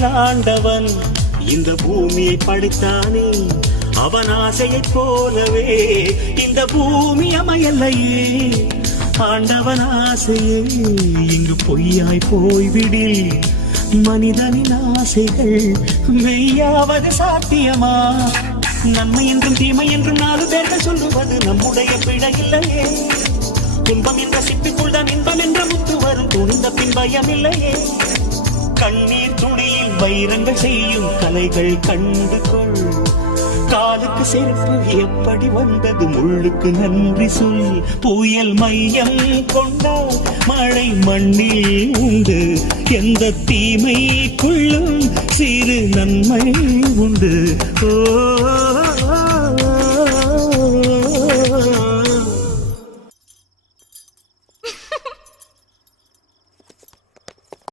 மண்ணில் ஆண்டவன் இந்த பூமியை படைத்தானே, அவன் ஆசையைப் போலவே இந்த பூமி அமையலையே. ஆண்டவன் ஆசையே இங்கு பொய்யாய் போய்விடில், மனிதனின் ஆசைகள் மெய்யாவது சாத்தியமா? நன்மை என்றும் தீமை என்றும் 4 பேர்கள் சொல்லுவது நம்முடைய பிழை இல்லையே. துன்பம் என்ற சிப்பிக்குள் தான் இன்பம் என்ற முத்து வரும், துணிந்த பின் பயம் இல்லையே. கண்ணீர் துணியில் வைரங்கள் செய்யும் கலைகள் கண்டு கொள். காலுக்கு செருப்பு எப்படி வந்தது, முள்ளுக்கு நன்றி சொல். புயல் மையம் கொண்டால் மழை மண்ணில் உண்டு, எந்த தீமைக்குள்ளும் சிறு நன்மை உண்டு. ஓ